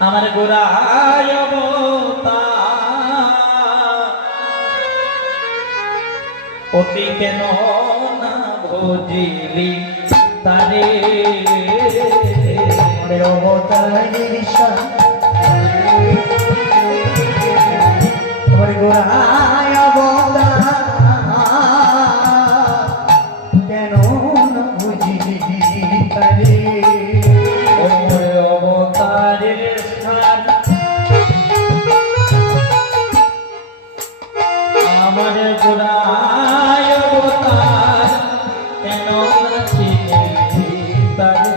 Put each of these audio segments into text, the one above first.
আমার গোড়ায় অবতার অতি কেন না ভজিলি তারে অবতারের আমার গোড়ায় অবতার কেন না বুঝিলি তারে অবতারের স্থান আমার গোড়ায় অবতার কেন চিনি তারে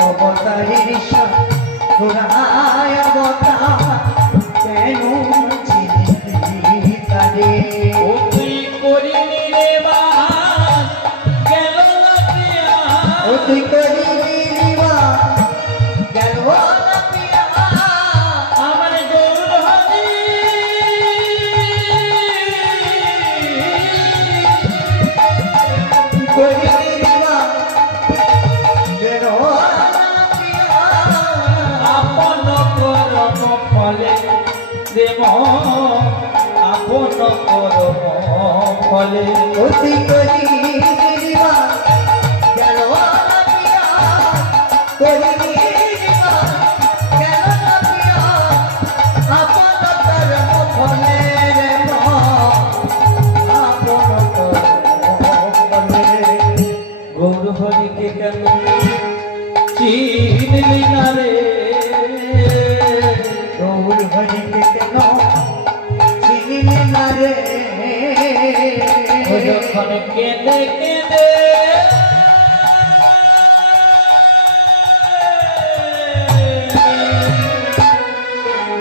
অবতারের গোড়ায় অবতার কেন চিনি তারে ও তুই করিনি রে বান গেল না প্রিয়া ও তুই করিলি রিবা গেল না প্রিয়া আমার গৌরহরি করিলি রিবা গেল না প্রিয়া আপন করম ফলে দেব আপন করম ফলে ও তুই করিলি রিবা গেল না প্রিয়া করিলি রিবা গেল না প্রিয়া আপন কর্ম ফলে রে আপন কর্ম ফলে গৌরহরিকে কেন চিনলি না রে গৌর হরিকে কেন চিনিলি না রে ও যখন কেঁদে কেঁদে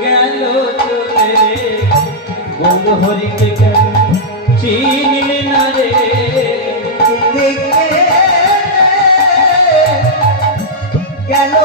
গেল চলে গৌরহরিকে কেন চিনলি না রে দেখে গেল